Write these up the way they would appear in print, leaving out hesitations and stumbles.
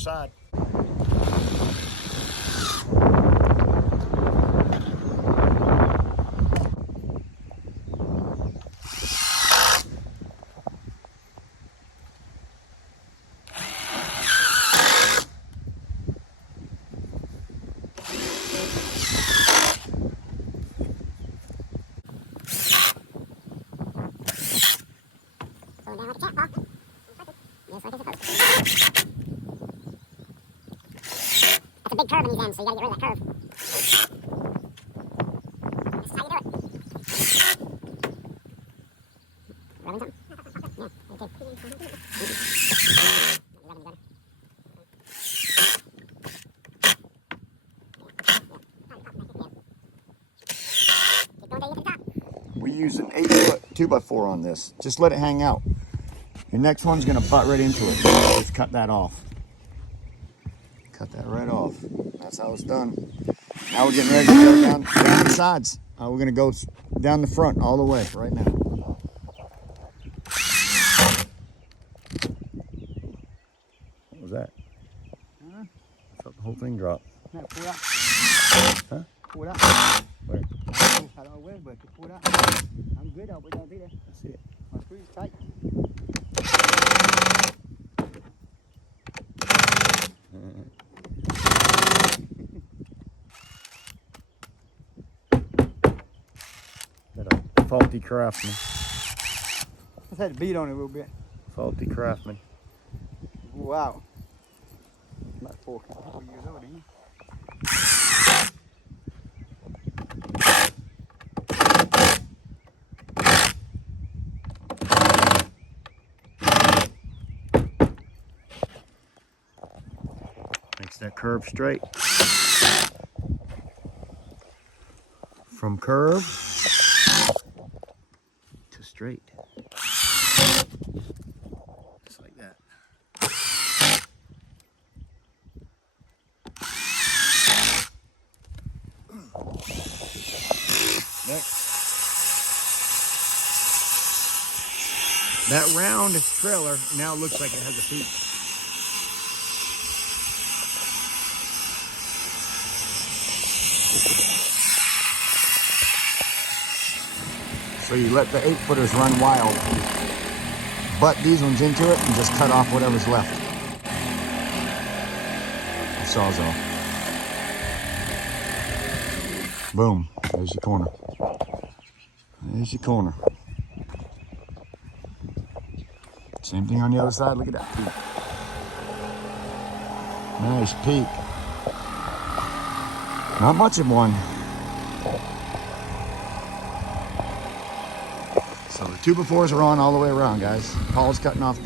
side. That's a big curve in these ends, so you gotta get rid of that curve. This is how you do it. Rubbing something? Yeah, okay. We use an 8-foot 2x4 on this. Just let it hang out. Your next one's gonna butt right into it. Just cut that off. Cut that right off. That's how it's done. Now we're getting ready to go down the sides. We're gonna go down the front all the way right now. What was that? Huh? I felt the whole thing drop. No, pull up. Huh? Pull up. Where? I don't know but pull up. I'm good out, but don't do that. I see it. My screw's tight. Got a faulty craftsman. Just had to beat on it a little bit. Faulty craftsman. Wow. About 4 years old, ain't you? Makes that curve straight. From curve to straight. Just like that. Next. That round trailer now looks like it has a peak. So you let the 8-footers run wild. Butt these ones into it and just cut off whatever's left. Sawzall. Boom. There's your corner. There's your corner. Same thing on the other side. Look at that peak. Nice peak. Not much of one. So the 2x4s are on all the way around, guys. Paul's cutting off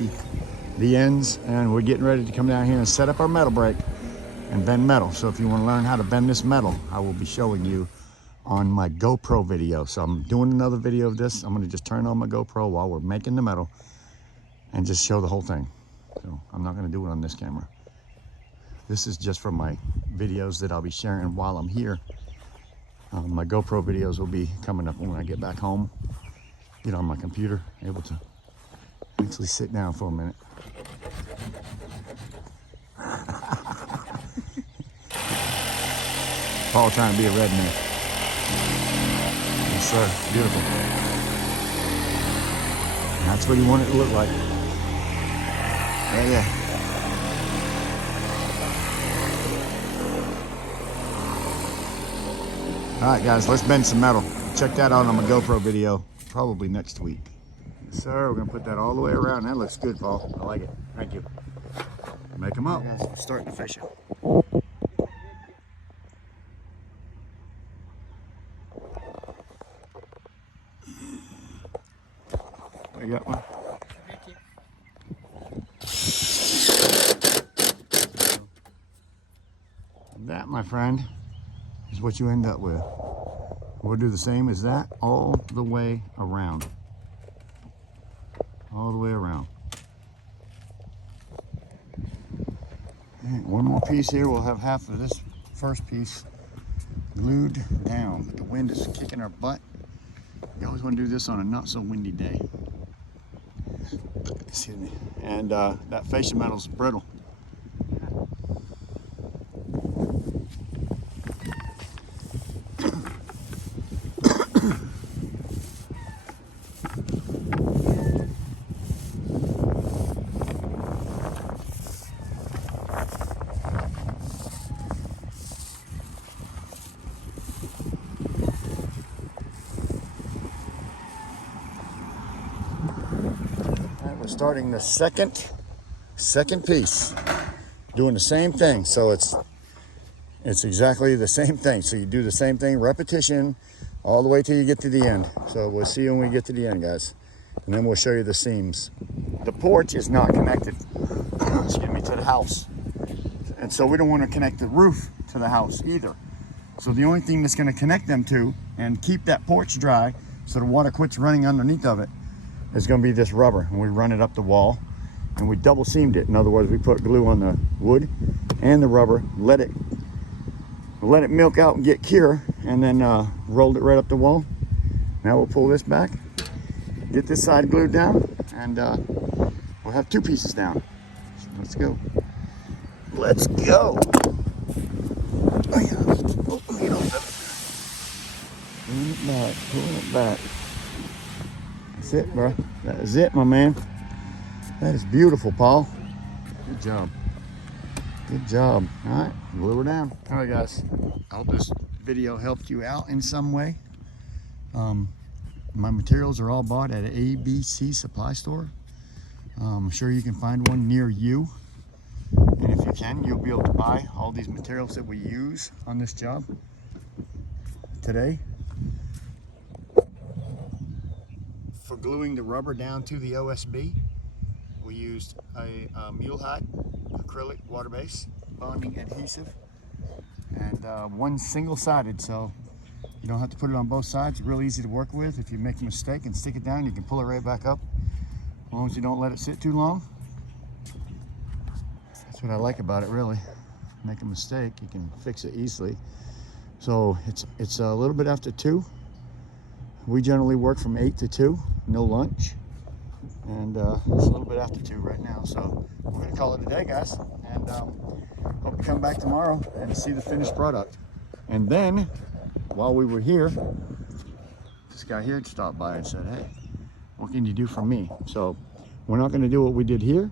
the ends, and we're getting ready to come down here and set up our metal brake and bend metal. So if you want to learn how to bend this metal, I will be showing you on my GoPro video. So I'm doing another video of this. I'm going to just turn on my GoPro while we're making the metal and just show the whole thing. So I'm not going to do it on this camera. This is just for my videos that I'll be sharing while I'm here. My GoPro videos will be coming up when I get back home. Get on my computer, able to actually sit down for a minute. Paul trying to be a redneck. Yes, sir. Beautiful. And that's what he wanted to look like. Yeah. All right, guys, let's bend some metal. Check that out on my GoPro video, probably next week. Yes, sir. We're gonna put that all the way around. That looks good, Paul. I like it. Thank you. Make them up. Start the fishing. I got one. That, my friend, is what you end up with. We'll do the same as that all the way around. All the way around. And one more piece here. We'll have half of this first piece glued down. But the wind is kicking our butt. You always want to do this on a not so windy day. Excuse me. And that fascia metal's brittle. We're starting the second piece, doing the same thing. So it's exactly the same thing. So you do the same thing, repetition, all the way till you get to the end. So we'll see you when we get to the end, guys. And then we'll show you the seams. The porch is not connected, excuse me, to the house. And so we don't want to connect the roof to the house either. So the only thing that's going to connect them to and keep that porch dry so the water quits running underneath of it is going to be this rubber. And we run it up the wall and we double seamed it. In other words, we put glue on the wood and the rubber, let it milk out and get cure, and then rolled it right up the wall. Now we'll pull this back, get this side glued down, and we'll have 2 pieces down. So let's go. Let's go. Oh yeah. Oh, pulling it back. That's it, bro. That is it, my man. That is beautiful, Paul. Good job. Good job. All right, glue her down. All right, guys. I hope this video helped you out in some way. My materials are all bought at an ABC supply store. I'm sure you can find one near you. And if you can, you'll be able to buy all these materials that we use on this job today. For gluing the rubber down to the OSB, we used a mule-hide acrylic water base bonding adhesive, and one single-sided, so you don't have to put it on both sides. It's real easy to work with. If you make a mistake and stick it down, you can pull it right back up, as long as you don't let it sit too long. That's what I like about it, really. Make a mistake, you can fix it easily. So it's a little bit after 2. We generally work from 8 to 2, no lunch. And it's a little bit after 2 right now, so we're gonna call it a day, guys. And hope you come back tomorrow and see the finished product. And then, while we were here, this guy here stopped by and said, "Hey, what can you do for me?" So we're not gonna do what we did here.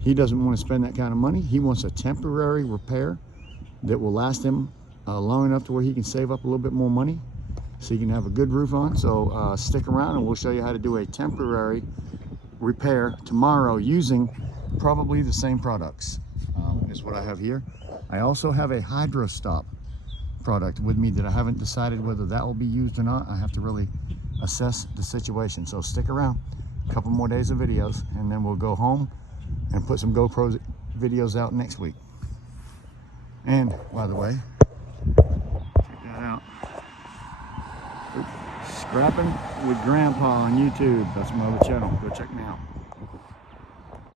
He doesn't want to spend that kind of money. He wants a temporary repair that will last him long enough to where he can save up a little bit more money, so you can have a good roof on. So stick around and we'll show you how to do a temporary repair tomorrow using probably the same products is what I have here. I also have a hydro stop product with me that I haven't decided whether that will be used or not. I have to really assess the situation. So stick around, a couple more days of videos, and then we'll go home and put some GoPro videos out next week. And by the way, check that out. Scrapping with Grandpa on YouTube. That's my other channel. Go check me out.